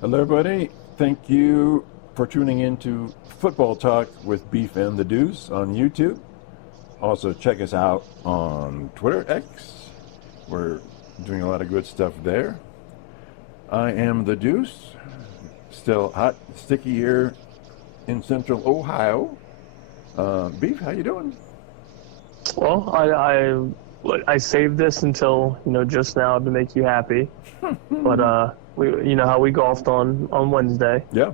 Hello, everybody. Thank you for tuning in to Football Talk with Beef and the Deuce on YouTube. Also, check us out on Twitter, X. We're doing a lot of good stuff there. I am the Deuce, still hot, sticky here in Central Ohio. Beef, how you doing? Well, I saved this until just now to make you happy, but we how we golfed on Wednesday. Yeah.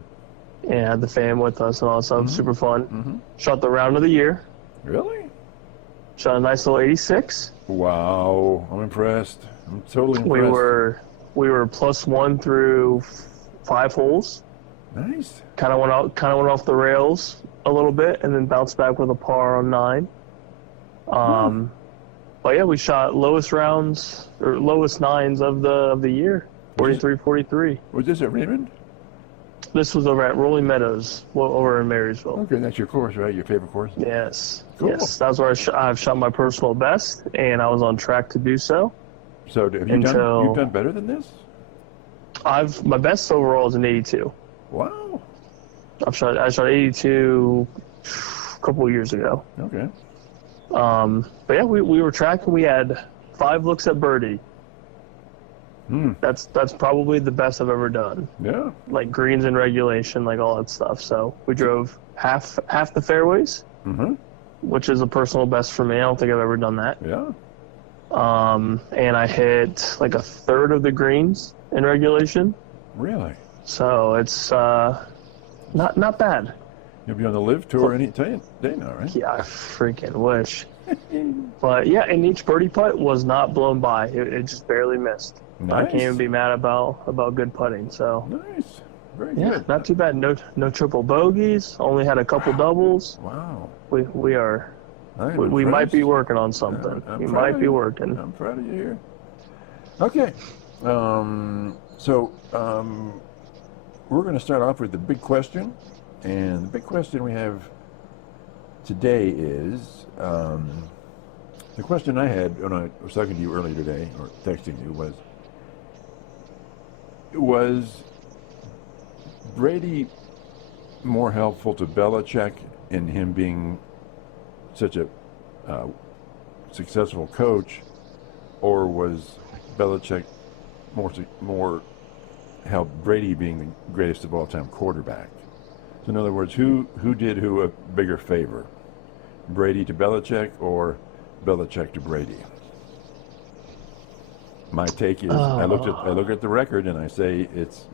And had the fam with us and all that stuff. Super fun. Shot the round of the year. Really? Shot a nice little 86. Wow, I'm impressed. I'm totally impressed. We were +1 through 5 holes. Nice. Kind of went off the rails a little bit, and then bounced back with a par on 9. But yeah, we shot lowest nines of the year, 43-43. Was this at Raymond? This was over at Rolling Meadows, over in Marysville. Okay, that's your course, right? Your favorite course? Yes. Cool. Yes, that's where I've shot my personal best, and I was on track to do so. So you've done better than this? My best overall is an 82. Wow. I shot 82 a couple of years ago. Okay. But yeah, we were tracking. We had 5 looks at birdie. That's probably the best I've ever done. Yeah. Like greens in regulation, like all that stuff. So we drove half the fairways, which is a personal best for me. I don't think I've ever done that. Yeah. And I hit like a third of the greens in regulation. Really? So it's not bad. You'll be on the live tour any day now, right? Yeah, I freaking wish. But yeah, and each birdie putt was not blown by. It just barely missed. Nice. I can't even be mad about good putting. So nice, very yeah, good. not too bad. No triple bogeys. Only had a couple doubles. Wow. We might be working on something. We might be working. I'm proud of you here. Okay, so we're going to start off with the big question, and the big question we have today is the question I had when I was talking to you earlier today, or texting you, was Brady more helpful to Belichick in him being such a successful coach, or was Belichick more helped Brady being the greatest of all time quarterback? So in other words, who did who a bigger favor? Brady to Belichick or Belichick to Brady? My take is I look at the record and I say it's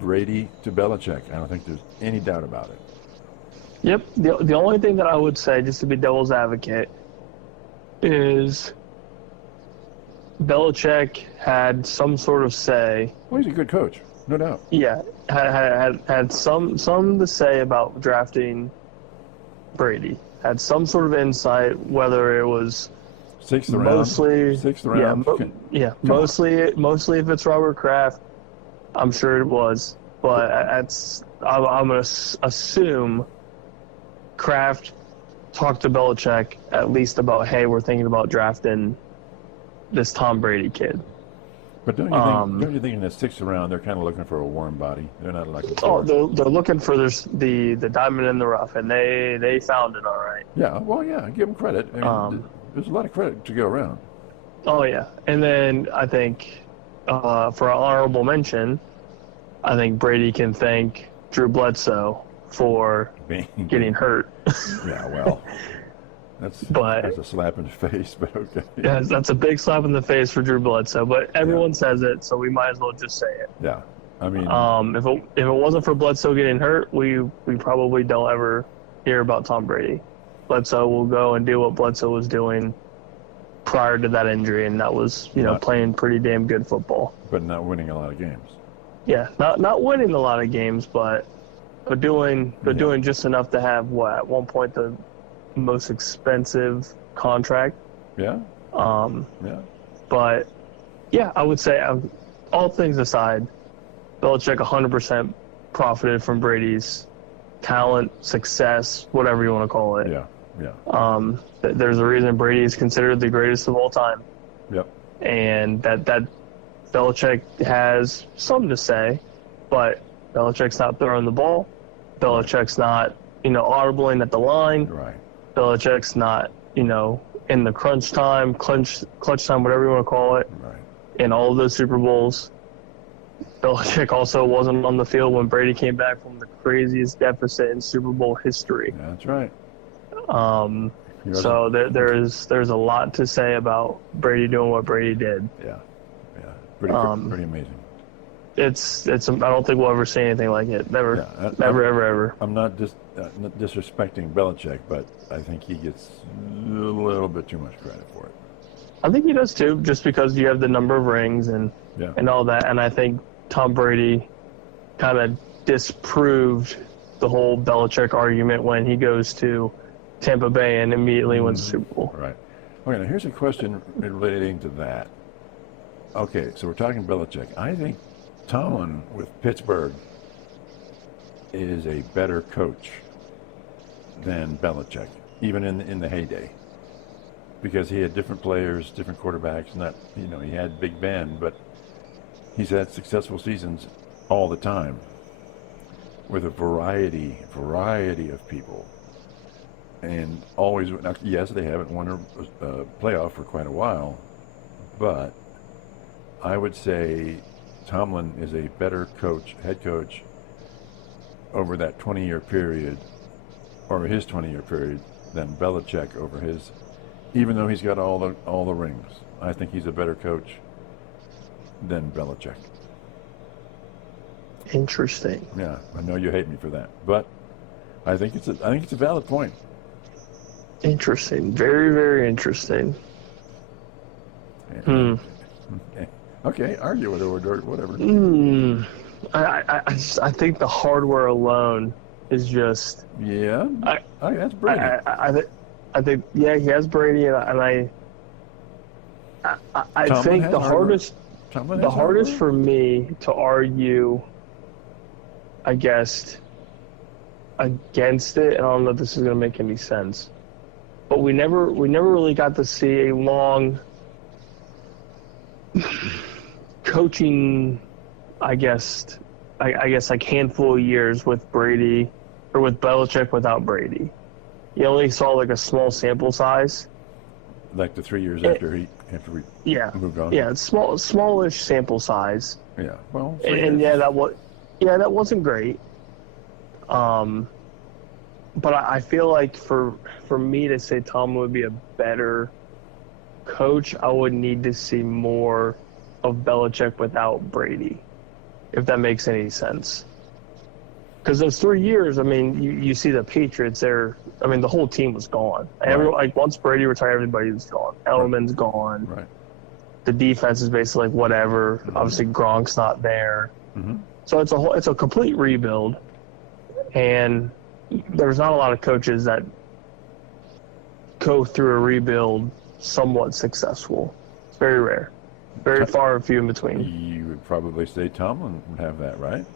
Brady to Belichick. I don't think there's any doubt about it. Yep. The only thing that I would say, just to be devil's advocate, is Belichick had some sort of say. Well, he's a good coach, no doubt. Yeah, had some to say about drafting Brady. Had some sort of insight, whether it was sixth round. Mostly if it's Robert Kraft, I'm sure it was. But I'm gonna assume Kraft talked to Belichick at least about, hey, we're thinking about drafting this Tom Brady kid. But don't you think in the 6th round they're kind of looking for a warm body? They're not looking for. Oh, they're looking for the diamond in the rough, and they found it all right. Yeah, well, yeah, give them credit. I mean, there's a lot of credit to go around. Oh yeah, and then I think for an honorable mention, I think Brady can thank Drew Bledsoe for getting hurt. Yeah, well, that's a slap in the face, but okay. Yeah, that's a big slap in the face for Drew Bledsoe, but everyone says it, so we might as well just say it. Yeah, I mean, if it wasn't for Bledsoe getting hurt, we probably don't ever hear about Tom Brady. Bledsoe will go and do what Bledsoe was doing prior to that injury, and that was playing pretty damn good football, but not winning a lot of games. Yeah, not winning a lot of games, but doing just enough to have at one point the most expensive contract. Yeah. Yeah. But yeah, I would say, all things aside, Belichick 100% profited from Brady's talent, success, whatever you want to call it. Yeah. Yeah. There's a reason Brady is considered the greatest of all time. Yep. And that Belichick has some to say, but Belichick's not throwing the ball. Belichick's not, audibling at the line. Right. Belichick's not, in the clutch time, whatever you want to call it, Right. in all of those Super Bowls. Belichick also wasn't on the field when Brady came back from the craziest deficit in Super Bowl history. That's right. So there's a lot to say about Brady doing what Brady did. Yeah. Pretty amazing. It's I don't think we'll ever see anything like it. Never, ever. I'm not not disrespecting Belichick, but I think he gets a little bit too much credit for it. I think he does too, just because you have the number of rings and all that. And I think Tom Brady kind of disproved the whole Belichick argument when he goes to Tampa Bay and immediately wins the Super Bowl. Right. Okay, now here's a question relating to that. Okay, so we're talking Belichick. I think Tomlin with Pittsburgh is a better coach than Belichick, even in the heyday, because he had different players, different quarterbacks. Not he had Big Ben, but he's had successful seasons all the time with a variety of people, and always. Yes, they haven't won a playoff for quite a while, but I would say Tomlin is a better head coach, over that 20-year period, or his 20-year period, than Belichick over his. Even though he's got all the rings, I think he's a better coach than Belichick. Interesting. Yeah, I know you hate me for that, but I think it's a valid point. Interesting. Very, very interesting. Okay, argue with it or whatever. I think the hardware alone is just. Yeah. That's Brady. I think he has Brady, and I think the hardest for me to argue, I guess, against it, and I don't know if this is going to make any sense, but we never really got to see a long coaching, I guess like handful of years with Brady or with Belichick without Brady. You only saw like a small sample size. Like the 3 years after we moved on. Yeah, it's smallish sample size. Yeah, well. That wasn't great. But I feel like for me to say Tomlin would be a better coach, I would need to see more of Belichick without Brady, if that makes any sense. Because those 3 years, I mean, you see the Patriots there. I mean, the whole team was gone. Right. Once Brady retired, everybody was gone. Elman's gone. Right. The defense is basically like whatever. Mm-hmm. Obviously, Gronk's not there. Mm-hmm. So it's a complete rebuild, and there's not a lot of coaches that go through a rebuild somewhat successul. It's very rare. Very far and few in between. You would probably say Tomlin would have that, right?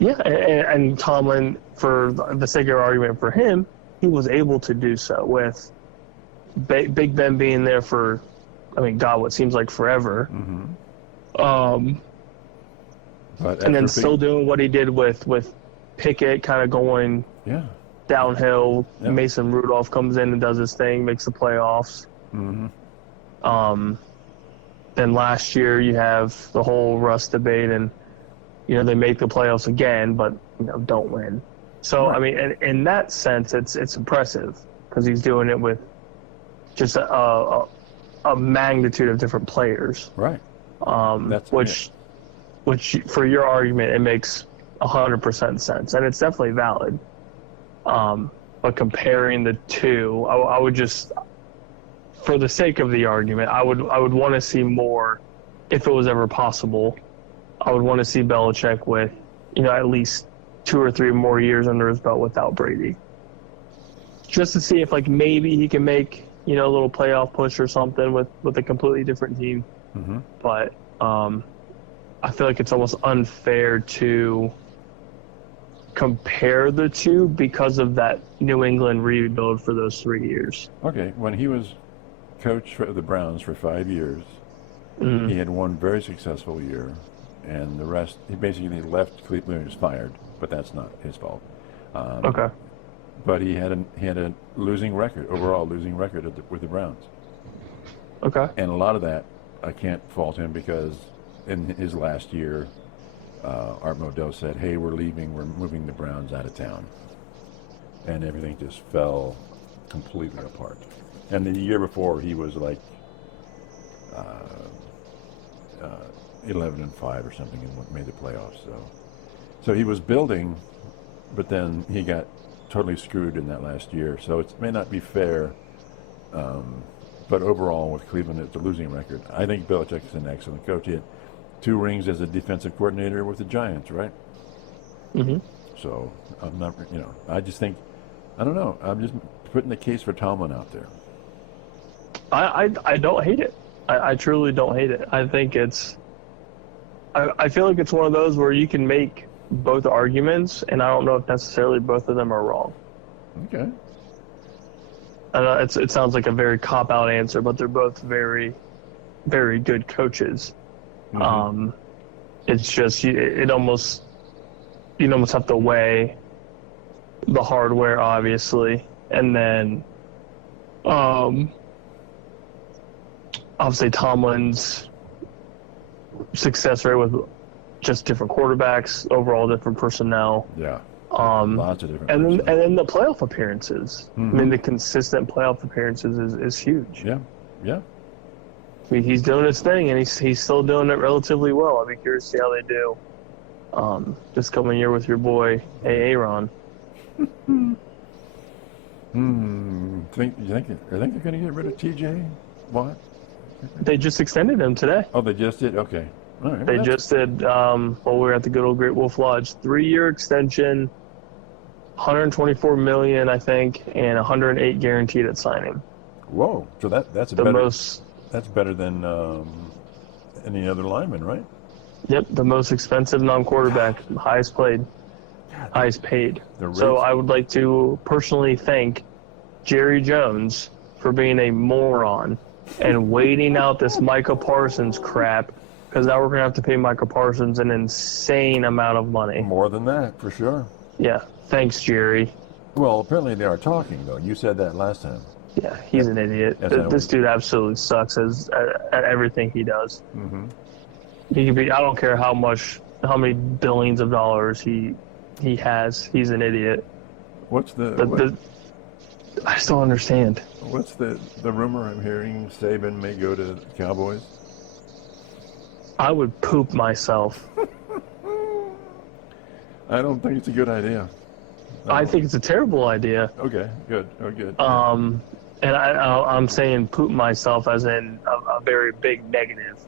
Yeah, and Tomlin, for the sake of argument for him, he was able to do so with Big Ben being there for, what seems like forever. Mm-hmm. And then still doing what he did with Pickett kind of going downhill. Yep. Mason Rudolph comes in and does his thing, makes the playoffs. Mm-hmm. Then last year you have the whole Russ debate, and they make the playoffs again, but don't win. So right. In that sense, it's impressive because he's doing it with just a magnitude of different players. Right. Which for your argument, it makes 100% sense, and it's definitely valid. But comparing the two, I would just, for the sake of the argument, I would want to see more, if it was ever possible. I would want to see Belichick with, at least 2 or 3 more years under his belt without Brady, just to see if maybe he can make a little playoff push or something with a completely different team. Mm-hmm. But I feel like it's almost unfair to compare the two because of that New England rebuild for those 3 years. Okay, when he was coach for the Browns for 5 years, He had one very successful year, and the rest, he basically left Cleveland and was fired, but that's not his fault. Okay. But he had a losing record, overall losing record with the Browns. Okay. And a lot of that, I can't fault him because in his last year, Art Modell said, hey, we're leaving, we're moving the Browns out of town. And everything just fell completely apart. And the year before, he was like 11-5 or something and made the playoffs. So he was building, but then he got totally screwed in that last year. So it may not be fair, but overall with Cleveland, it's a losing record. I think Belichick is an excellent coach. He had 2 rings as a defensive coordinator with the Giants, right? Mm-hmm. So I'm not, I just think, I don't know. I'm just putting the case for Tomlin out there. I don't hate it. I truly don't hate it. I think I feel like it's one of those where you can make both arguments, and I don't know if necessarily both of them are wrong. Okay. It sounds like a very cop-out answer, but they're both very, very good coaches. Mm-hmm. It's just you'd almost have to weigh the hardware, obviously, and then obviously Tomlin's success rate with just different quarterbacks, overall different personnel. Yeah. Lots of different. And then the playoff appearances. Mm-hmm. I mean, the consistent playoff appearances is huge. Yeah. Yeah. I mean, he's doing his thing, and he's still doing it relatively well. I'd be curious to see how they do this coming year with your boy Aaron. Think they're going to get rid of TJ Watt? They just extended him today. Oh, they just did? Okay. All right. They just did, while we were at the good old Great Wolf Lodge, 3-year extension, $124 million, I think, and $108 guaranteed at signing. Whoa. So that's better than any other lineman, right? Yep, the most expensive non-quarterback, highest paid. So I would like to personally thank Jerry Jones for being a moron and waiting out this Micah Parsons crap, because now we're going to have to pay Micah Parsons an insane amount of money. More than that, for sure. Yeah, thanks, Jerry. Well, apparently they are talking, though. You said that last time. Yeah, he's an idiot. This dude absolutely sucks at everything he does. Mm-hmm. He could be. I don't care how many billions of dollars he has. He's an idiot. What's I still don't understand. What's the rumor I'm hearing? Saban may go to the Cowboys? I would poop myself. I don't think it's a good idea. No. I think it's a terrible idea. Okay, good. Oh, good. And I'm saying poop myself as in a very big negative.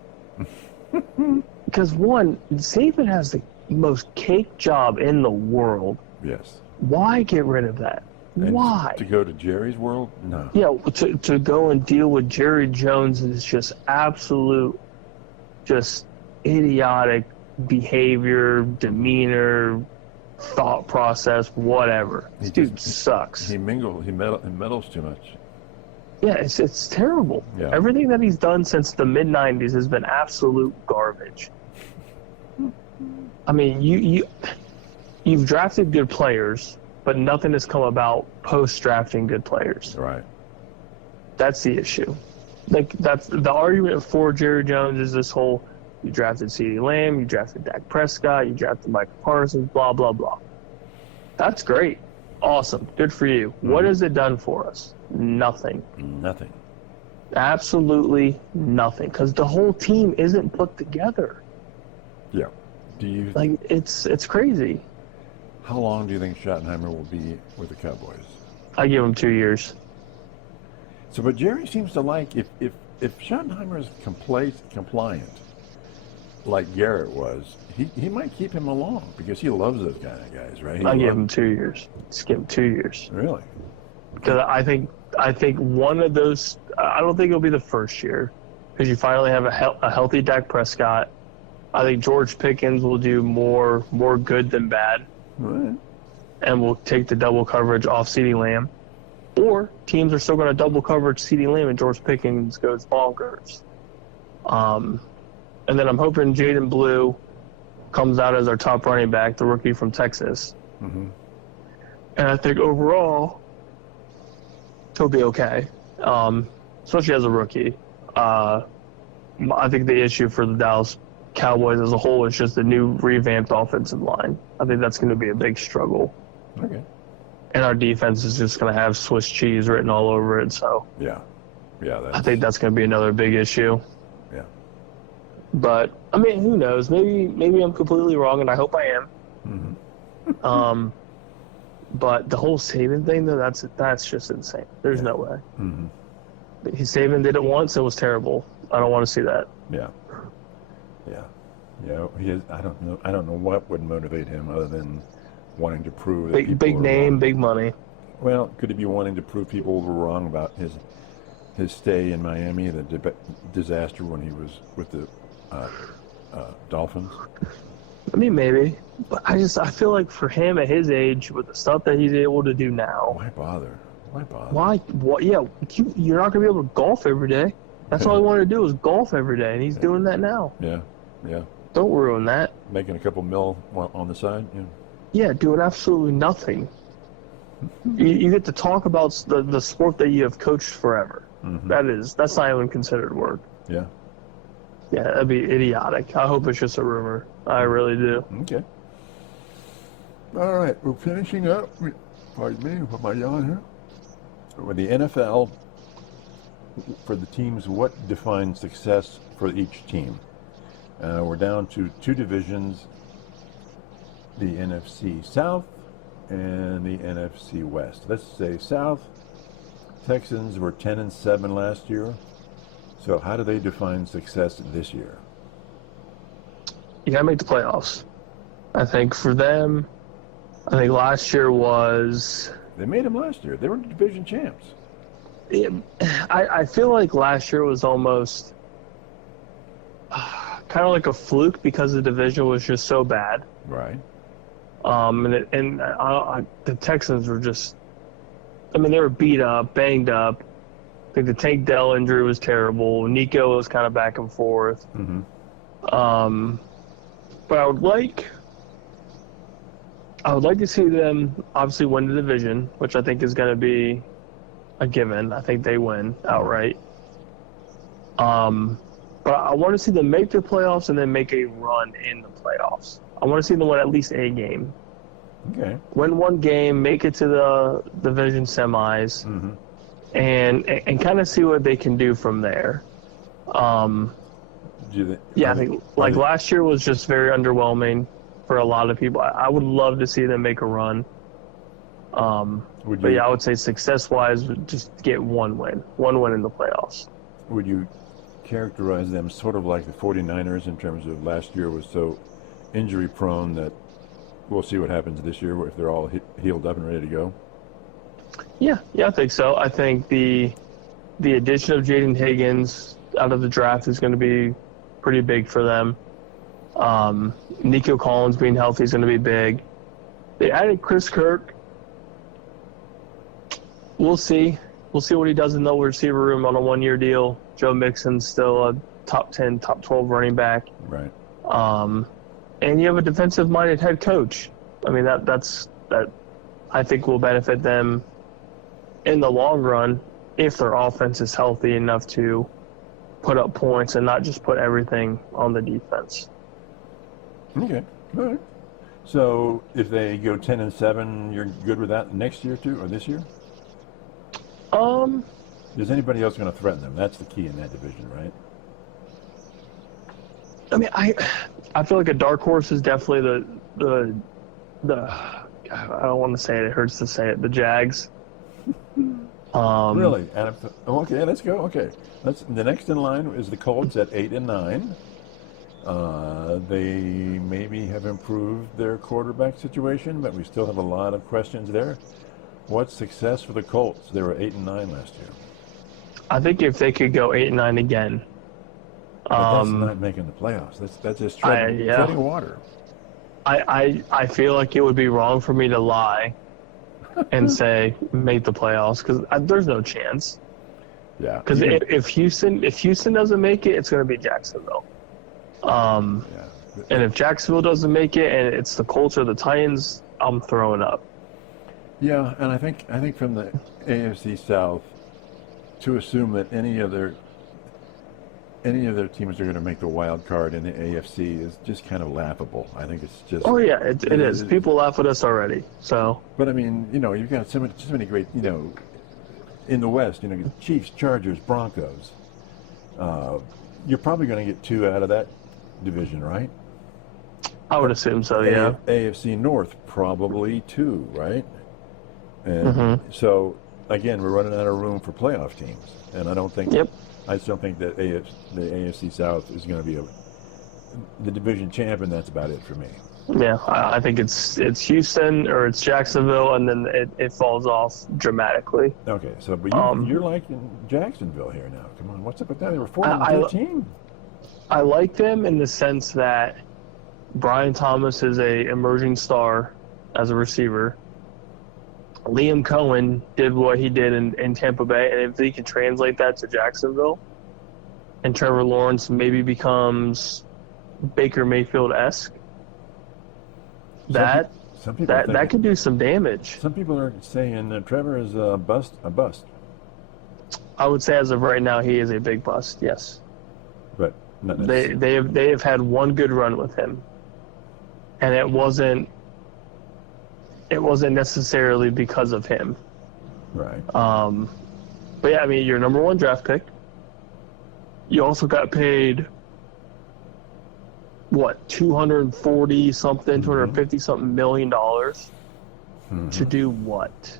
Because one, Saban has the most cake job in the world. Yes. Why get rid of that? And why? To go to Jerry's world? No. Yeah, to go and deal with Jerry Jones is just absolute, just idiotic behavior, demeanor, thought process, whatever. This dude sucks. He meddles too much. Yeah, it's terrible. Yeah. Everything that he's done since the mid-'90s has been absolute garbage. I mean, you've drafted good players, but nothing has come about post-drafting good players. Right. That's the issue. Like, that's the argument for Jerry Jones is this whole, you drafted CeeDee Lamb, you drafted Dak Prescott, you drafted Micah Parsons, blah, blah, blah. That's great. Awesome. Good for you. Mm-hmm. What has it done for us? Nothing. Nothing. Absolutely nothing. Because the whole team isn't put together. Yeah. Do you it's crazy. How long do you think Schottenheimer will be with the Cowboys? I give him 2 years. So, but Jerry seems to like if Schottenheimer is compliant, like Garrett was, he might keep him along because he loves those kind of guys, right? I give him 2 years. Just give him 2 years. Really? Because I think one of those. I don't think it'll be the first year because you finally have a healthy Dak Prescott. I think George Pickens will do more good than bad. Right. And we'll take the double coverage off CeeDee Lamb. Or teams are still going to double coverage CeeDee Lamb and George Pickens goes bonkers. And then I'm hoping Jaden Blue comes out as our top running back, the rookie from Texas. Mm-hmm. And I think overall, he'll be okay, especially as a rookie. I think the issue for the Dallas Cowboys as a whole is just the new revamped offensive line. I think that's going to be a big struggle. Okay. And our defense is just going to have Swiss cheese written all over it. So Yeah. I think that's going to be another big issue. Yeah. But I mean, who knows? Maybe I'm completely wrong, and I hope I am. Mm-hmm. But the whole Saban thing, though, that's just insane. There's no way. Mm-hmm. Saban did it once; it was terrible. I don't want to see that. Yeah. Yeah. Yeah. He is. I don't know what would motivate him other than wanting to prove that Big were name, wrong. big money. Well, could he be wanting to prove people were wrong about his stay in Miami, the disaster when he was with the Dolphins? I mean, maybe, but I feel like for him at his age, with the stuff that he's able to do now, Why bother? why? What? Yeah, you're not gonna be able to golf every day. That's all he wanted to do was golf every day, and he's doing that now. Yeah. Yeah. Don't ruin that. Making a couple mil on the side. Yeah. Yeah, doing absolutely nothing. You get to talk about the sport that you have coached forever. Mm-hmm. That's not even considered work. Yeah. Yeah, that'd be idiotic. I hope it's just a rumor. I really do. Okay. All right, we're finishing up. Pardon me, put my yawn here. With the NFL, for the teams, what defines success for each team? We're down to two divisions, the NFC South and the NFC West. Let's say South. Texans were 10-7 last year. So how do they define success this year? You gotta make the playoffs. I think for them, last year was. They made them last year. They were division champs. I feel like last year was almost kind of like a fluke because the division was just so bad. Right. The Texans were just. I mean, they were beat up, banged up. I think the Tank Dell injury was terrible. Nico was kind of back and forth. Mm-hmm. But I would like to see them obviously win the division, which I think is going to be a given. I think they win outright. But I want to see them make the playoffs and then make a run in the playoffs. I want to see them win at least a game. Okay. Win one game, make it to the division semis, Mm-hmm. and kind of see what they can do from there. I think last year was just very underwhelming for a lot of people. I would love to see them make a run. I would say success-wise, just get one win in the playoffs. Would you characterize them sort of like the 49ers in terms of last year was so injury-prone that we'll see what happens this year if they're all healed up and ready to go? Yeah, I think so. I think the addition of Jaden Higgins out of the draft is going to be pretty big for them. Nico Collins being healthy is going to be big. They added Chris Kirk. We'll see. We'll see what he does in the receiver room on a one-year deal. Joe Mixon's still a top 10, top 12 running back. Right. And you have a defensive-minded head coach. I mean, that I think will benefit them in the long run if their offense is healthy enough to put up points and not just put everything on the defense. Okay. All right. So if they go 10-7, you're good with that next year too, or this year? Is anybody else going to threaten them? That's the key in that division, right? I mean, I feel like a dark horse is definitely the I don't want to say it. It hurts to say it. The Jags. Really? Okay, let's go. Okay, the next in line is the Colts at 8-9. They maybe have improved their quarterback situation, but we still have a lot of questions there. What's success for the Colts? They were 8-9 last year. I think if they could go 8-9 again. But that's not making the playoffs. That's just treading water. I feel like it would be wrong for me to lie and say make the playoffs because there's no chance. Yeah. Because if Houston doesn't make it, it's going to be Jacksonville. Yeah. And if Jacksonville doesn't make it, and it's the Colts or the Titans, I'm throwing up. Yeah, and I think from the AFC South, to assume that any of their teams are going to make the wild card in the AFC is just kind of laughable. I think it's just. Oh yeah, it is. People laugh at us already. So. But I mean, you've got so many great, in the West, Chiefs, Chargers, Broncos. You're probably going to get 2 out of that division, right? I would assume so. Yeah. AFC North probably 2, right? And so again, we're running out of room for playoff teams, and I don't think. Yep. I just don't think that the AFC South is going to be the division champion. That's about it for me. Yeah, I think it's Houston or it's Jacksonville, and then it falls off dramatically. Okay, so but you're liking Jacksonville here now. Come on, what's up with that? They were 4-13. I like them in the sense that Brian Thomas is a emerging star as a receiver. Liam Cohen did what he did in Tampa Bay, and if he can translate that to Jacksonville, and Trevor Lawrence maybe becomes Baker Mayfield-esque, that could do some damage. Some people are saying that Trevor is a bust. I would say as of right now, he is a big bust. Yes, but not they have had one good run with him, and it wasn't necessarily because of him. Right. But yeah, I mean, your number 1 draft pick. You also got paid, what, 240 something, 250 something $1 million to do what?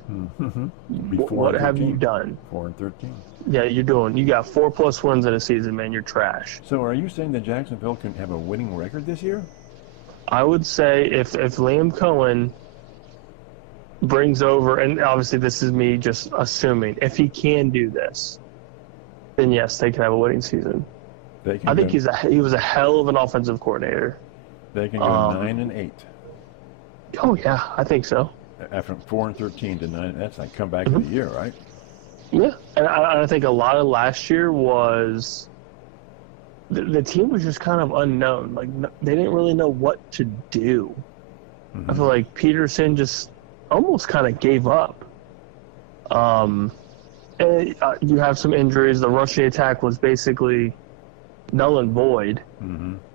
What have you done? 4-13. Yeah, you got 4+ wins in a season, man. You're trash. So are you saying that Jacksonville can have a winning record this year? I would say if Liam Cohen brings over, and obviously this is me just assuming, if he can do this, then yes, they can have a winning season. I think he was a hell of an offensive coordinator. They can go 9-8. Oh yeah, I think so. After 4-13 to 9, that's like comeback of the year, right? Yeah, and I think a lot of last year was the team was just kind of unknown. Like they didn't really know what to do. I feel like Peterson just almost kind of gave up. And you have some injuries. The rushing attack was basically null and void.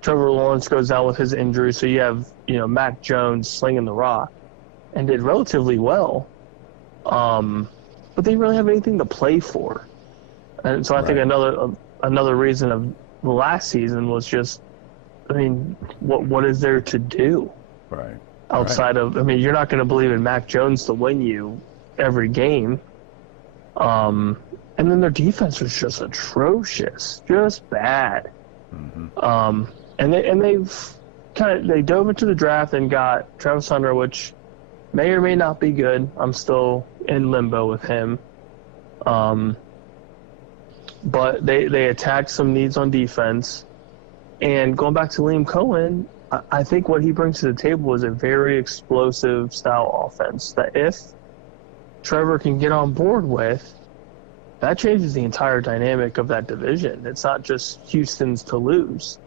Trevor Lawrence goes down with his injury, so you have Mac Jones slinging the rock, and did relatively well. But they didn't really have anything to play for, and so I think another reason of the last season was just, I mean, what is there to do? Right. Outside of, I mean, you're not going to believe in Mac Jones to win you every game. And then their defense was just atrocious, just bad. And they dove into the draft and got Travis Hunter, which may or may not be good. I'm still in limbo with him. But they attacked some needs on defense. And going back to Liam Cohen, I think what he brings to the table is a very explosive style offense that if Trevor can get on board with, that changes the entire dynamic of that division. It's not just Houston's to lose.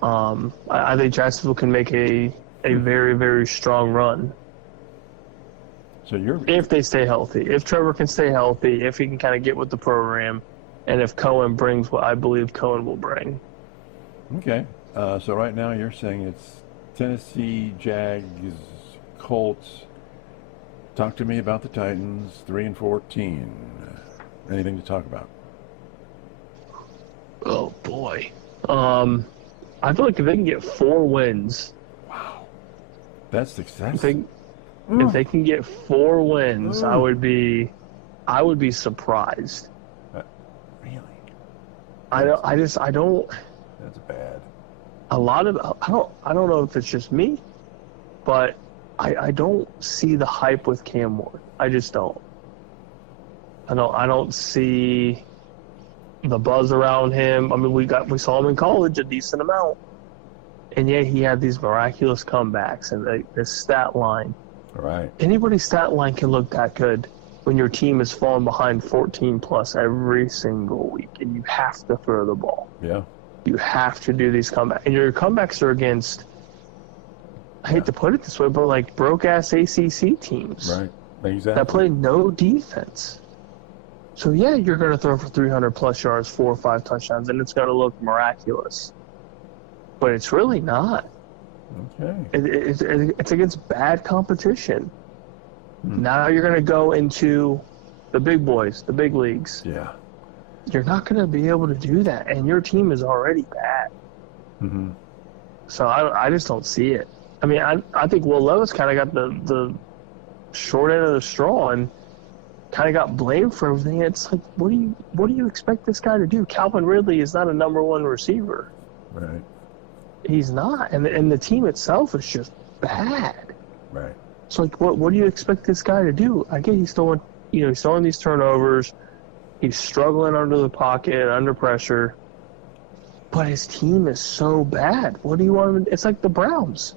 I think Jacksonville can make a very, very strong run. So if they stay healthy. If Trevor can stay healthy, if he can kind of get with the program, and if Cohen brings what I believe Cohen will bring. Okay. So right now you're saying it's Tennessee, Jags, Colts. Talk to me about the Titans, 3-14. Anything to talk about? Oh boy. I feel like if they can get 4 wins. Wow. That's success. If they can get 4 wins, I would be surprised. Really? I don't. That's bad. A lot of I don't know if it's just me, but I don't see the hype with Cam Ward. I just don't. I don't see the buzz around him. I mean, we saw him in college a decent amount, and yet he had these miraculous comebacks and this stat line. Right. Anybody's stat line can look that good when your team is falling behind 14 plus every single week and you have to throw the ball. Yeah. You have to do these comebacks. And your comebacks are against, I hate to put it this way, but like broke-ass ACC teams. Right. Exactly. That play no defense. So, yeah, you're going to throw for 300-plus yards, 4 or 5 touchdowns, and it's going to look miraculous. But it's really not. Okay. It's against bad competition. Now you're going to go into the big boys, the big leagues. Yeah. You're not going to be able to do that, and your team is already bad. Mm-hmm. So I just don't see it. I mean, I think Will Levis kind of got the short end of the straw and kind of got blamed for everything. It's like, what do you expect this guy to do? Calvin Ridley is not a number 1 receiver. Right. He's not, and the team itself is just bad. Right. So like, what do you expect this guy to do? I get he's throwing these turnovers. He's struggling under the pocket, under pressure. But his team is so bad. What do you want him to, it's like the Browns.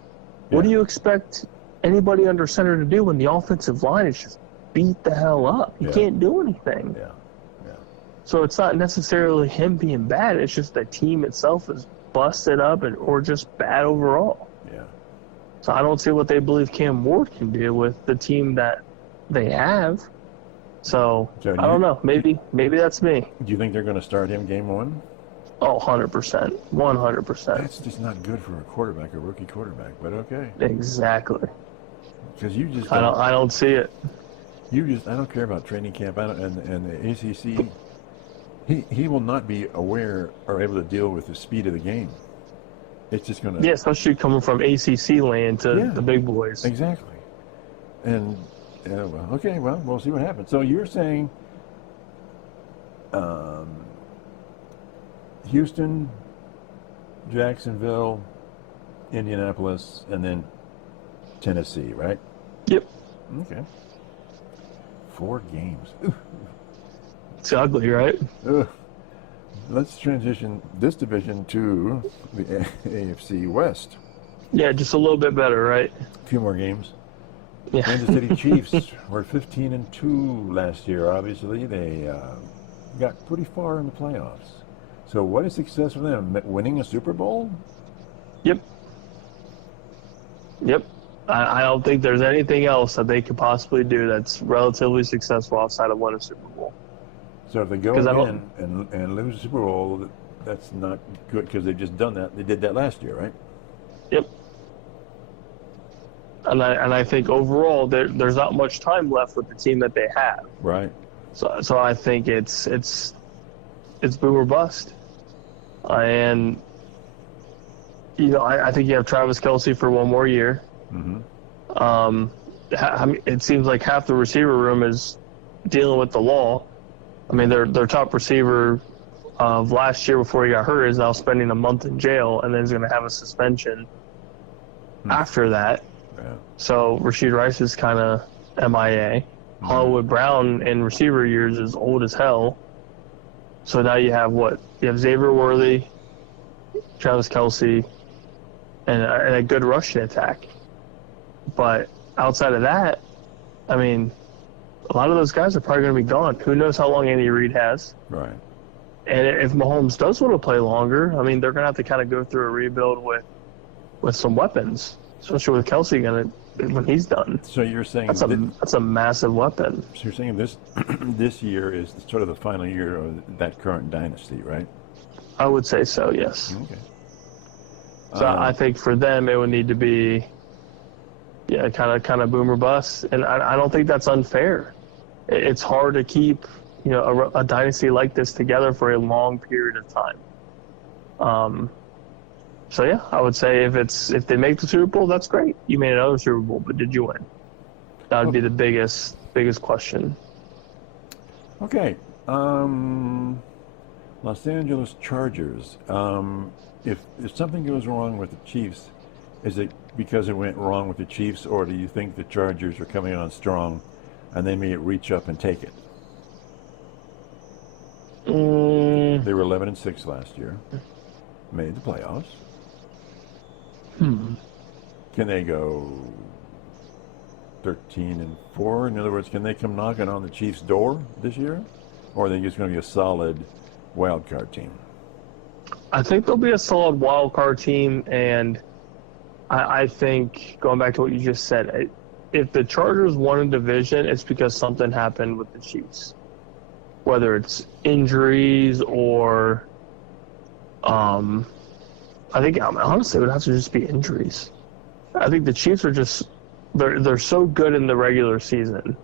Yeah. What do you expect anybody under center to do when the offensive line is just beat the hell up? You can't do anything. Yeah. Yeah. So it's not necessarily him being bad. It's just the team itself is busted up or just bad overall. Yeah. So I don't see what they believe Cam Ward can do with the team that they have. So I don't know. Maybe that's me. Do you think they're going to start him game 1? Oh, 100%. 100%. That's just not good for a rookie quarterback, but okay. Exactly. Because you just... I don't see it. I don't care about training camp and the ACC. He will not be aware or able to deal with the speed of the game. It's just going to... Yeah, especially coming from ACC land to the big boys. Exactly. And, okay, well, we'll see what happens. So you're saying Houston, Jacksonville, Indianapolis, and then Tennessee, right? Yep. Okay. 4 games. It's ugly, right? Let's transition this division to the AFC West. Yeah, just a little bit better, right? A few more games. Yeah. Kansas City Chiefs were 15-2 last year. Obviously, they got pretty far in the playoffs. So what is success for them? Winning a Super Bowl? Yep. I don't think there's anything else that they could possibly do that's relatively successful outside of winning a Super Bowl. So if they go in and lose the Super Bowl, that's not good because they've just done that. They did that last year, right? Yep. And I think overall there's not much time left with the team that they have. Right. So I think it's boom or bust. And I think you have Travis Kelce for 1 more year. Mm-hmm. It seems like half the receiver room is dealing with the law. I mean, their top receiver of last year before he got hurt is now spending a month in jail and then is going to have a suspension after that. Yeah. So Rashid Rice is kind of MIA. Mm-hmm. Hollywood Brown in receiver years is old as hell. So now you have Xavier Worthy, Travis Kelce, and a good rushing attack. But outside of that, I mean, a lot of those guys are probably going to be gone. Who knows how long Andy Reid has? Right. And if Mahomes does want to play longer, I mean, they're going to have to kind of go through a rebuild with some weapons, especially with Kelce when he's done. So you're saying that's a massive weapon. So you're saying this year is sort of the final year of that current dynasty, right? I would say so, yes. Okay. So I think for them it would need to be, kind of boom or bust, and I don't think that's unfair. It's hard to keep a dynasty like this together for a long period of time. So yeah, I would say if they make the Super Bowl, that's great. You made another Super Bowl, but did you win? That would be the biggest question. Okay. Los Angeles Chargers. If something goes wrong with the Chiefs, is it because it went wrong with the Chiefs, or do you think the Chargers are coming on strong and they may reach up and take it? They were 11-6 last year. Made the playoffs. Can they go 13-4. In other words, can they come knocking on the Chiefs' door this year, or are they just going to be a solid wild card team? I think they'll be a solid wild card team, and I think, going back to what you just said, if the Chargers won a division, it's because something happened with the Chiefs. Whether it's injuries or, I think, honestly, it would have to just be injuries. I think the Chiefs are just, they're so good in the regular season.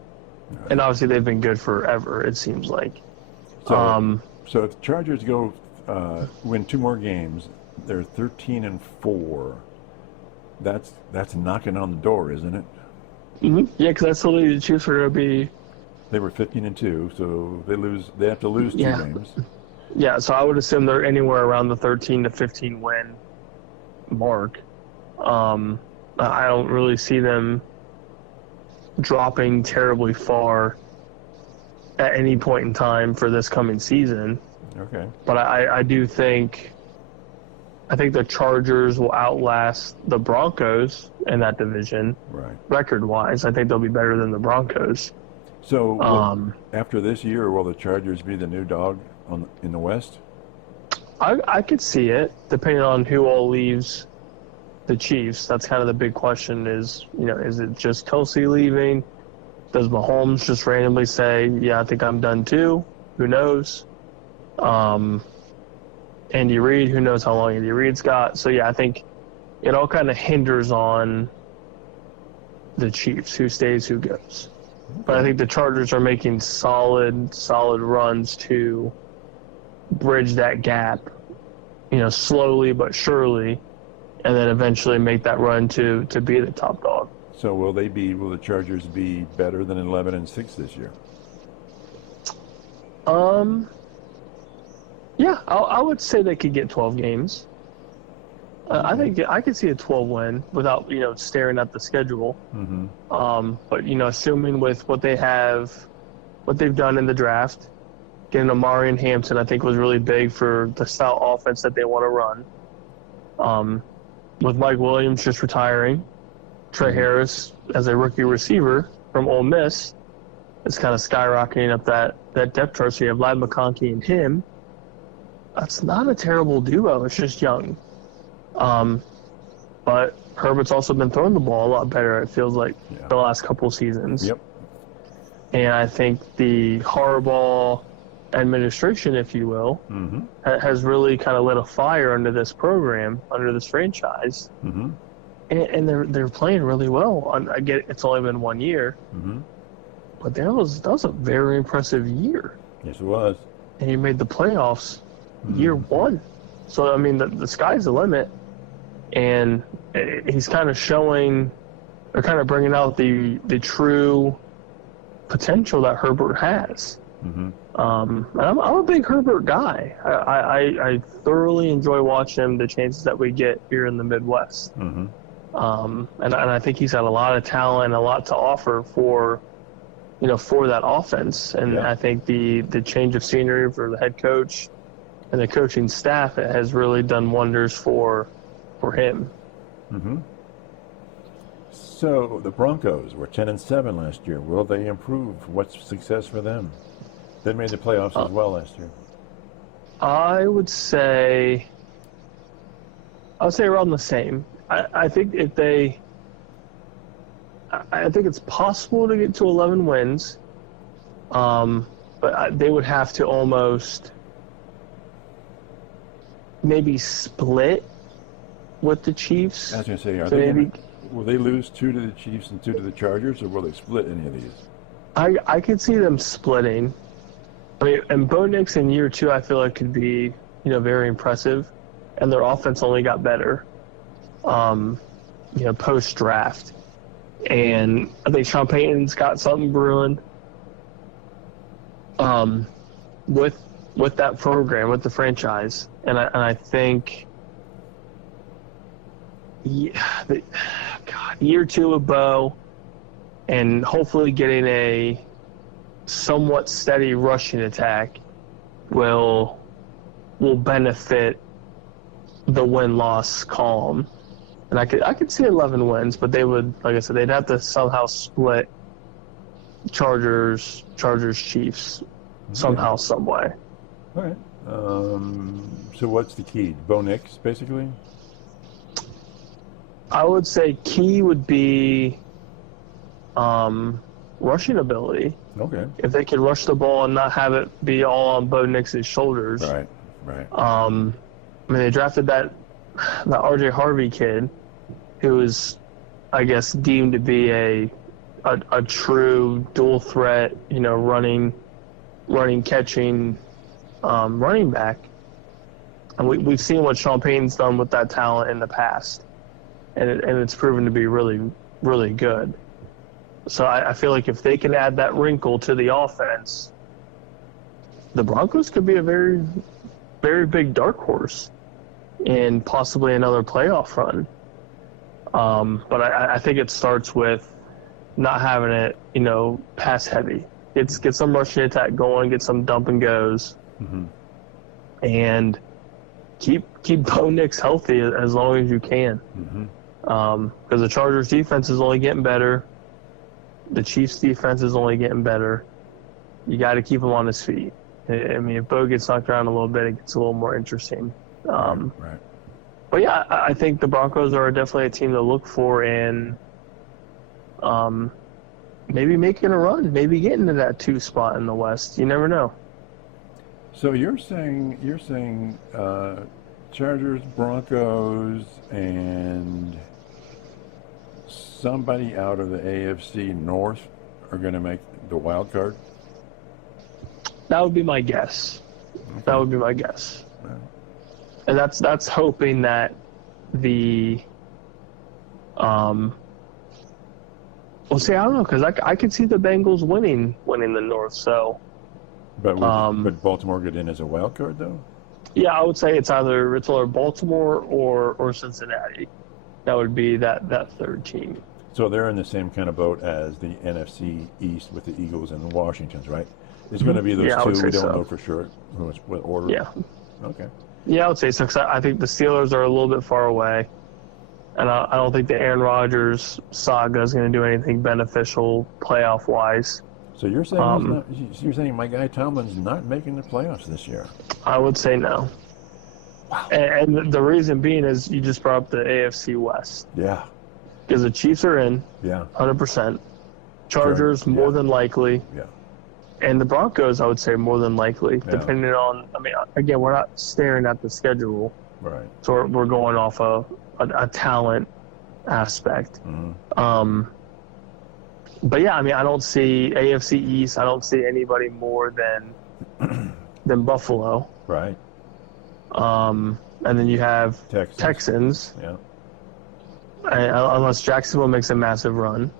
Right. And obviously they've been good forever, it seems like. So if the Chargers go win 2 more games, they're 13-4. That's knocking on the door, isn't it? Mm-hmm. Yeah, because that's the Chiefs are going to be. They were 15-2, so they have to lose 2 games. Yeah, so I would assume they're anywhere around the 13 to 15 win mark. I don't really see them dropping terribly far at any point in time for this coming season. Okay. But I do think the Chargers will outlast the Broncos in that division. Right. Record-wise, I think they'll be better than the Broncos. So after this year, will the Chargers be the new dog in the West? I could see it, depending on who all leaves the Chiefs. That's kind of the big question is it just Kelsey leaving? Does Mahomes just randomly say, yeah, I think I'm done too? Who knows? Andy Reid, who knows how long Andy Reid's got? So, yeah, I think it all kind of hinders on the Chiefs, who stays, who goes. But I think the Chargers are making solid runs to bridge that gap, slowly but surely, and then eventually make that run to be the top dog. So will the Chargers be better than 11-6 this year? Yeah, I would say they could get 12 games. I think I could see a 12 win without staring at the schedule. Mm-hmm. But assuming with what they've done in the draft, getting Amari and Hampton, I think was really big for the style offense that they want to run. With Mike Williams just retiring, Trey Harris as a rookie receiver from Ole Miss is kind of skyrocketing up that depth chart. So you have Ladd McConkey and him. That's not a terrible duo. It's just young. But Herbert's also been throwing the ball a lot better, it feels like, the last couple of seasons. Yep. And I think the Harbaugh administration, if you will, mm-hmm. has really kind of lit a fire under this program, under this franchise. Mm-hmm. And they're playing really well. I get it's only been 1 year. Mm-hmm. But that was a very impressive year. Yes, it was. And he made the playoffs year 1. So, I mean, the sky's the limit. And he's kind of showing, or kind of bringing out the true potential that Herbert has. Mm-hmm. And I'm a big Herbert guy. I thoroughly enjoy watching the chances that we get here in the Midwest. Mm-hmm. And I think he's got a lot of talent, a lot to offer for that offense. And I think the change of scenery for the head coach and the coaching staff has really done wonders for him. Mm-hmm. So the Broncos were 10-7 last year. Will they improve? What's success for them? They made the playoffs as well last year. I would say around the same. I think I think it's possible to get to 11 wins, but they would have to almost maybe split with the Chiefs. I was going to say, will they lose 2 to the Chiefs and 2 to the Chargers, or will they split any of these? I could see them splitting. I mean, and Bo Nix in year 2, I feel like could be, very impressive, and their offense only got better, post draft. And I think Sean Payton's got something brewing, with that program, with the franchise, and I think, year 2 of Bo, and hopefully getting a somewhat steady rushing attack will benefit the win-loss column. And I could see 11 wins, but they would, like I said, they'd have to somehow split Chargers, Chiefs, somehow, some way. All right. So what's the key? Bo Nix, basically? I would say key would be rushing ability. Okay. If they could rush the ball and not have it be all on Bo Nix's shoulders. Right. I mean, they drafted that R.J. Harvey kid, who is, I guess, deemed to be a true dual threat, running, catching, running back. And we've seen what Sean Payton's done with that talent in the past, and it's proven to be really, really good. So I feel like if they can add that wrinkle to the offense, the Broncos could be a very, very big dark horse in possibly another playoff run. But I think it starts with not having it, pass heavy. Get some rushing attack going, get some dump and goes, and keep Bo Nix healthy as long as you can. Because the Chargers defense is only getting better. The Chiefs defense is only getting better. You got to keep him on his feet. I mean, if Bo gets knocked around a little bit, it gets a little more interesting. Right. But yeah, I think the Broncos are definitely a team to look for in maybe making a run, maybe getting to that 2 spot in the West. You never know. So you're saying Chargers, Broncos, and somebody out of the AFC North are going to make the wild card? That would be my guess. Okay. That would be my guess. Right. And that's hoping that the well, see, I don't know, because I could see the Bengals winning the North. So, But would Baltimore get in as a wild card though? yeah, I would say it's either Baltimore or Cincinnati. That would be that third team. So they're in the same kind of boat as the NFC East with the Eagles and the Washingtons, right? It's going to be those Yeah, I would two. say We don't so. know for sure what order. Yeah. Okay. Yeah, I would say so. 'Cause I think the Steelers are a little bit far away, and I don't think the Aaron Rodgers saga is going to do anything beneficial playoff wise. So you're saying you're saying my guy Tomlin's not making the playoffs this year? I would say no. Wow. And the reason being is you just brought up the AFC West. Yeah. Because the Chiefs are in, Yeah. 100%. Chargers, Yeah. more than likely. Yeah. And the Broncos, I would say, more than likely, Yeah. depending on, I mean, again, we're not staring at the schedule. Right. So we're going off a talent aspect. Mm-hmm. But yeah, I mean, I don't see AFC East. I don't see anybody more than Buffalo. Right. And then you have Texans. Yeah. Unless Jacksonville makes a massive run,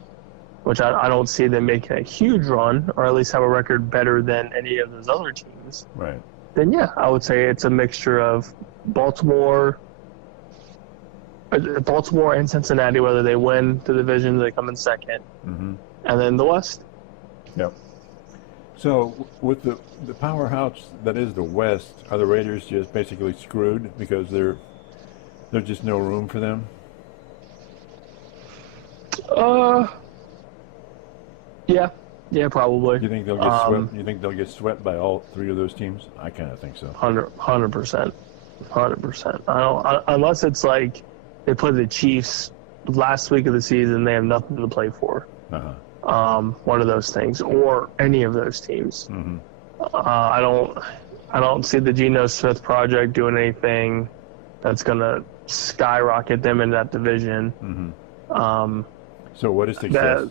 which I don't see them making a huge run, or at least have a record better than any of those other teams. Right. Then yeah, I would say it's a mixture of Baltimore and Cincinnati, whether they win the division, they come in second, and then the West. Yep. So with the powerhouse that is the West, are the Raiders just basically screwed because there's just no room for them? Yeah, probably. You think they'll get swept? You think they'll get swept by all three of those teams? I kind of think so. 100%. I don't, unless it's like they play the Chiefs last week of the season, they have nothing to play for. One of those things, or any of those teams. I don't see the Geno Smith project doing anything that's gonna skyrocket them in that division. So what is success?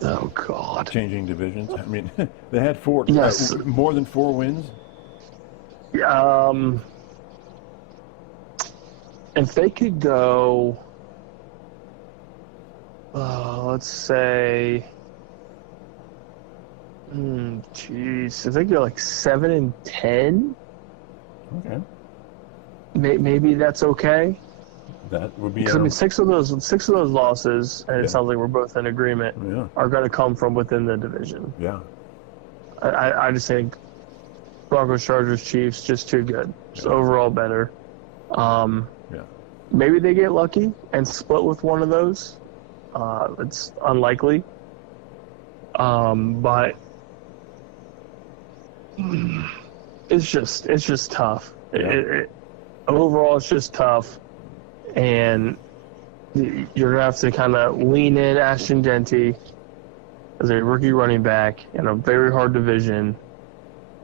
Oh God! Changing divisions. I mean, they had four. Yes. More than 4 wins. If they could go, let's say, if they could go like 7-10, Okay. maybe that's okay. That would be. Because I mean, six of those losses, and Yeah. it sounds like we're both in agreement, Yeah. are going to come from within the division. Yeah. I just think Broncos, Chargers, Chiefs, just too good. Just Yeah. overall better. Yeah. maybe they get lucky and split with one of those. It's unlikely. But it's just tough. Yeah. Overall, it's just tough. And you're going to have to kind of lean in Ashton Genty as a rookie running back in a very hard division.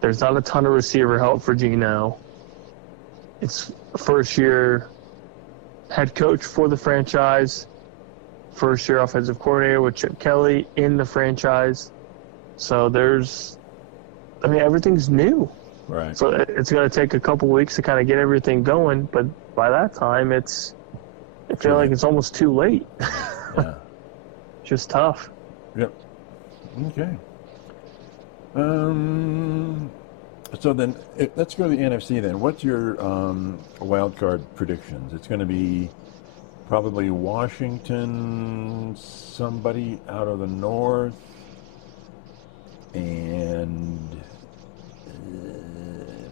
There's not a ton of receiver help for Geno. It's first year head coach for the franchise, first year offensive coordinator with Chip Kelly in the franchise. So everything's new. Right. So it's going to take a couple weeks to kind of get everything going, but by that time, I feel like it's almost too late. Yeah. Just tough. Yep. Okay. So then, let's go to the NFC then. What's your wild card predictions? It's going to be probably Washington, somebody out of the north, and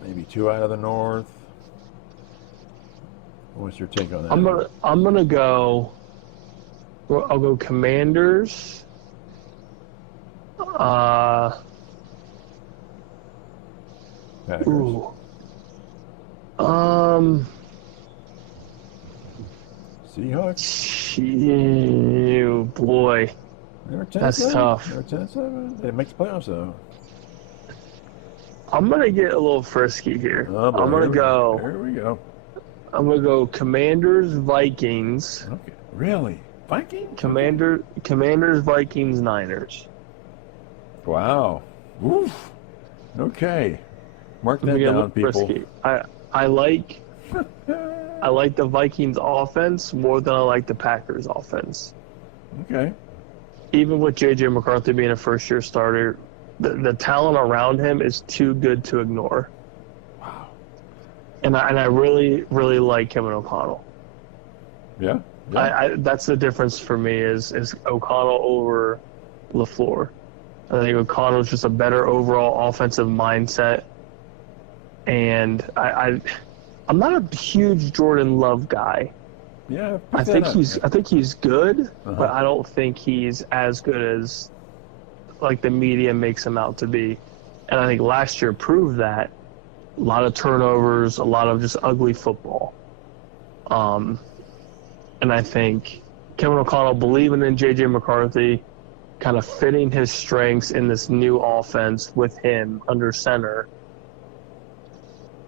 maybe two out of the north. What's your take on that? I'm gonna go. I'll go Commanders. Packers. Ooh. Seahawks. Ew, boy. That's tough. They're 10-7. They make the playoffs though. I'm gonna get a little frisky here. Oh, boy, I'm gonna go. Here we go. I'm gonna go Commanders, Vikings. Okay. Really? Vikings? Commanders, Vikings, Niners. Wow. Oof. Okay. Mark that down, people. Frisky. I like the Vikings offense more than I like the Packers offense. Okay. Even with J.J. McCarthy being a first-year starter, the talent around him is too good to ignore. Wow. And I really, really like Kevin O'Connell. Yeah. That's the difference for me is O'Connell over LaFleur. I think O'Connell's just a better overall offensive mindset. And I'm not a huge Jordan Love guy. Yeah. I think he's good, but I don't think he's as good as like the media makes him out to be. And I think last year proved that. A lot of turnovers, a lot of just ugly football. And I think Kevin O'Connell believing in J.J. McCarthy, kind of fitting his strengths in this new offense with him under center.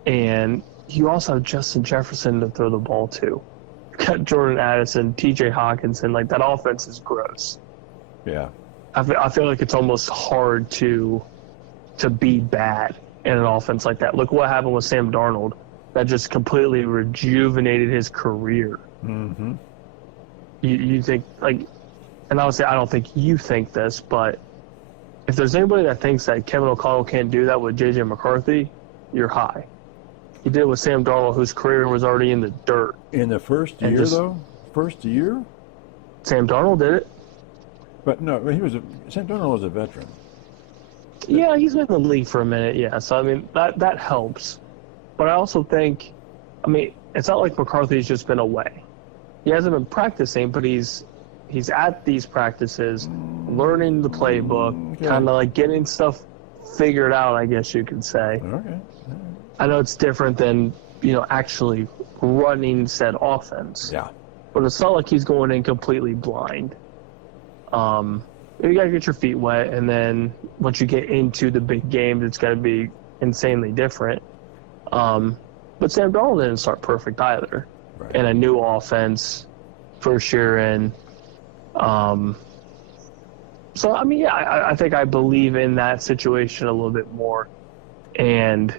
And you also have Justin Jefferson to throw the ball to. You got Jordan Addison, T.J. Hawkinson. Like, that offense is gross. Yeah. I feel like it's almost hard to be bad in an offense like that. Look what happened with Sam Darnold. That just completely rejuvenated his career. Mm-hmm. You think, like, and obviously I don't think you think this, but if there's anybody that thinks that Kevin O'Connell can't do that with J.J. McCarthy, you're high. He did it with Sam Darnold, whose career was already in the dirt. In the first year, though? First year? Sam Darnold did it. But no, Sam Darnold was a veteran. Yeah, he's been in the league for a minute, yeah. So, I mean, that helps. But I also think, it's not like McCarthy's just been away. He hasn't been practicing, but he's at these practices, learning the playbook, kind of like getting stuff figured out, I guess you could say. Okay. I know it's different than, actually running said offense. Yeah. But it's not like he's going in completely blind. You got to get your feet wet, and then once you get into the big games, it's going to be insanely different. But Sam Darnold didn't start perfect either. Right. In a new offense, first year in. So, I think I believe in that situation a little bit more. And,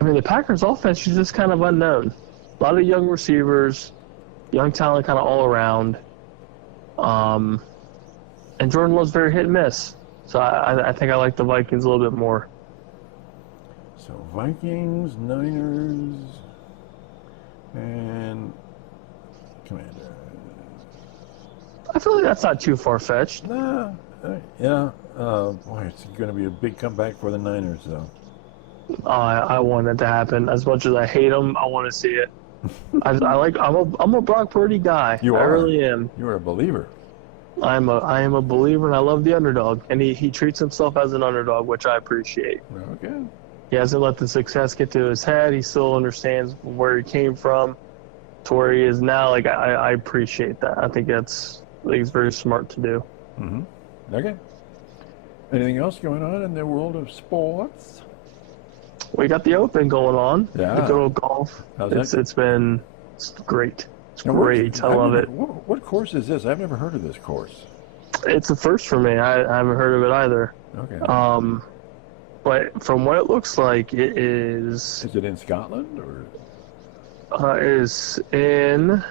the Packers' offense is just kind of unknown. A lot of young receivers, young talent kind of all around. And Jordan Love's very hit and miss. So I think I like the Vikings a little bit more. So Vikings, Niners, and Commanders. I feel like that's not too far-fetched. Nah, yeah. Boy, it's going to be a big comeback for the Niners, though. I want it to happen. As much as I hate them, I want to see it. I'm a Brock Purdy guy. You I are. really am. You are a believer. I am a believer, and I love the underdog. And he treats himself as an underdog, which I appreciate. Okay. He hasn't let the success get to his head. He still understands where he came from to where he is now. Like, I appreciate that. I think it's very smart to do. Mm-hmm. Okay. Anything else going on in the world of sports? We got the Open going on. Yeah. The good old golf. It's great. It's great. I love it. What course is this? I've never heard of this course. It's a first for me. I haven't heard of it either. Okay. But from what it looks like, it is. Is it in Scotland or? It is in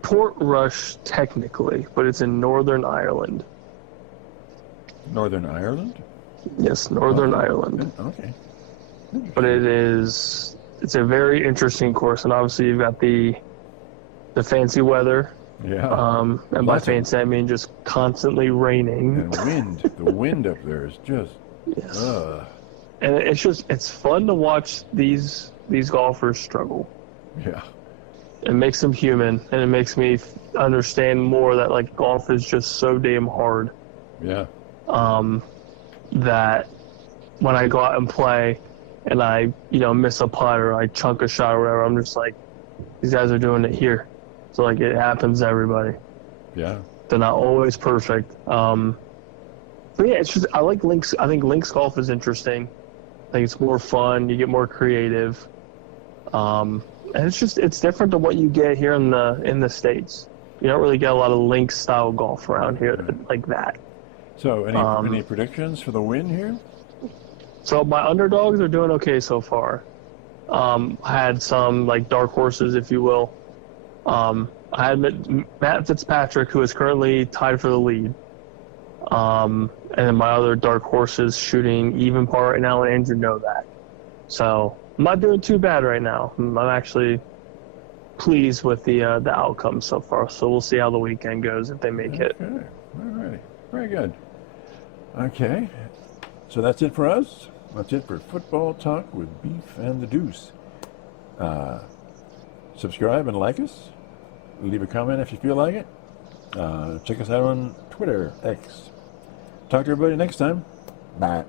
Portrush technically, but it's in Northern Ireland. Northern Ireland? Yes, Northern Ireland. Okay. But it's a very interesting course, and obviously you've got the fancy weather. Yeah. And by fancy I mean just constantly raining. And the wind up there is just. Yes. And it's fun to watch these golfers struggle. Yeah. It makes them human, and it makes me understand more that like golf is just so damn hard. Yeah. That when I go out and play and I, miss a putt or I chunk a shot or whatever, I'm just like, these guys are doing it here. So like it happens to everybody. Yeah. They're not always perfect. But yeah, it's just, I like links. I think links golf is interesting. I think it's more fun. You get more creative. And it's different than what you get here in the States. You don't really get a lot of link style golf around here like that. So any predictions for the win here? So my underdogs are doing okay so far. I had some like dark horses, if you will. I had Matt Fitzpatrick, who is currently tied for the lead. And then my other dark horse is shooting even par right now, and Andrew Novak. So I'm not doing too bad right now. I'm actually pleased with the outcome so far. So we'll see how the weekend goes if they make it. Okay. All right. Very good. Okay. So that's it for us. That's it for Football Talk with Beef and the Deuce. Subscribe and like us. Leave a comment if you feel like it. Check us out on Twitter, X. Talk to everybody next time. Bye.